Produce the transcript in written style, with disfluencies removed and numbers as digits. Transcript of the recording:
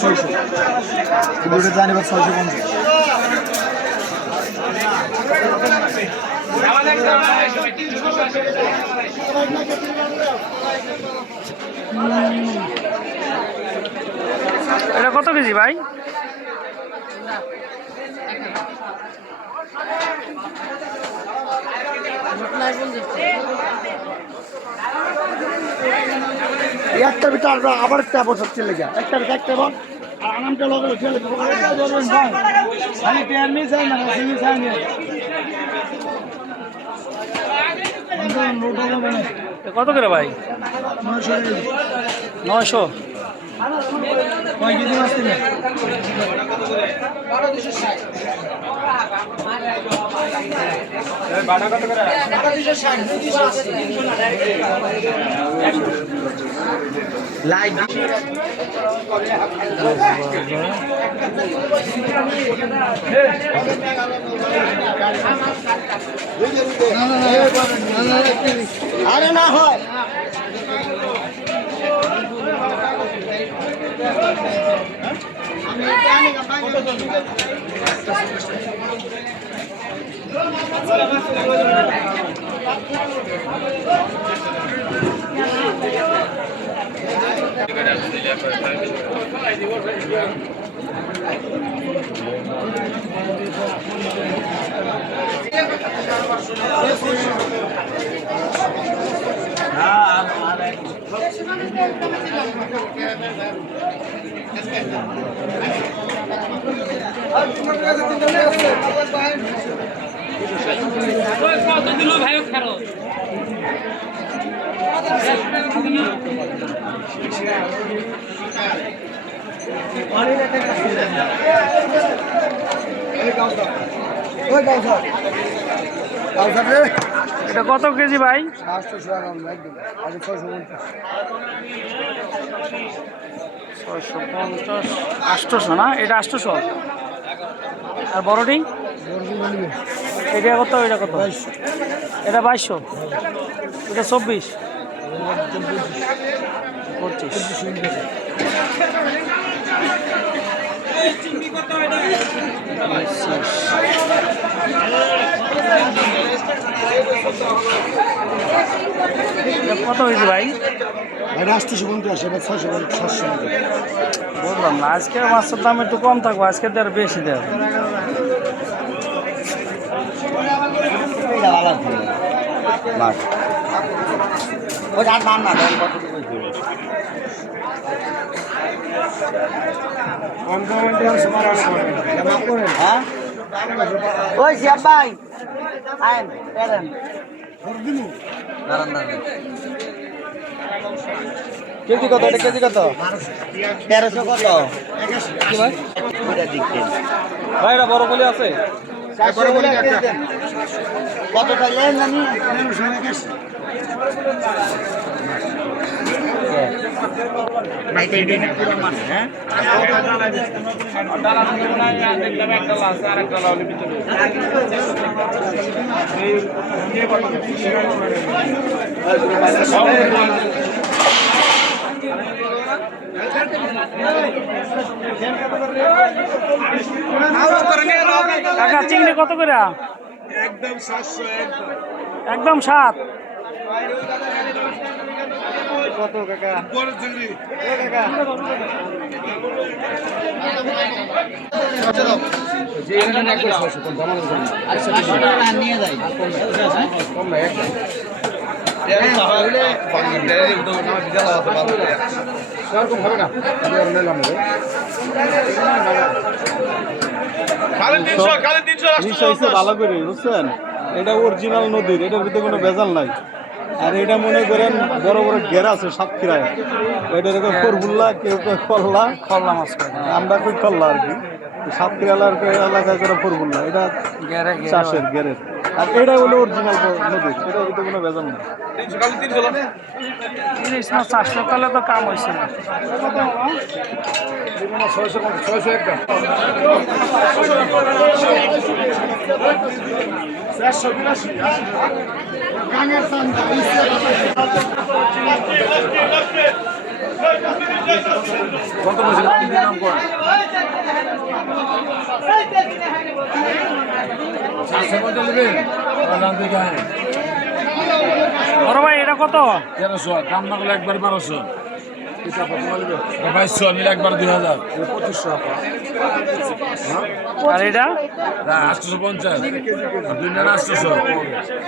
ছয়শো জানিবার 650। এটা কত কেজি ভাই? একটা বিটা আবার একটা বছর চলে গেল একটা বিটা একটা বল আর আনামটা লগে চলে ধরবেন ভাই খালি পেয়ার মিস হয় না সিমি সাইন কত করে ভাই? 900। কয় কেজি মাছ থেকে লাইক আরে না হয় এটা কত কেজি ভাই? 650 800 না? এটা 800। আর বড়টি এটা কত? এটা কত? এটা 2200। এটা 24 25। কত হয়েছে ভাই? এটা 850 এবার 650 বললাম না, আজকে মাছের দাম একটু কম থাকবো, আজকে তো আর বেশি দেয়। ওই শিয়াব ভাই কেজি কত? এটা কেজি কত? 1300 কত কি ভাই? ভাই এটা বড় কলি আছে? কত চাইলেন জানি কাকা চিংড়ি কত করে? একদম 700 একদম 7। কত কাকা? বড় চিংড়ি কাকা যে এখানে একদম 600 কম দাম আছে আর 700 টাকা নিয়ে যাই কম না একদম তাহলে পানি দেয় তো না বিজাল আছে ভালো সেরকম হবে না আমি আর নিলাম কালে 300 ভালো করে বুঝছেন, এটা অরিজিনাল নদীর, এটার ভিতরে কোনো ভেজাল নাই। আর এটা মনে করেন বড় বড় ঘেরা আছে সাতক্ষীরায়, এটা এরকম ফরবুল্লা, কেউ কেউ খল্লা মাছ আমরা কই খল্লা আর কি। সাতক্ষীরা এলাকায় যারা ফরবুল্লা, এটা চাষের ঘেরের। আর এটা হলো অরিজিনাল নদীর, এটার ভিতরে কোনো ভেজাল নাই। 400 কালে তো কাম হয়েছে না। 600 একটা 482 গাঙের কত বছর নাম কর বড় ভাই এটা কত? 1300 দাম না করলে একবার 1200 2200 মিলে একবার 2000 আর এটা 850 দুই না 800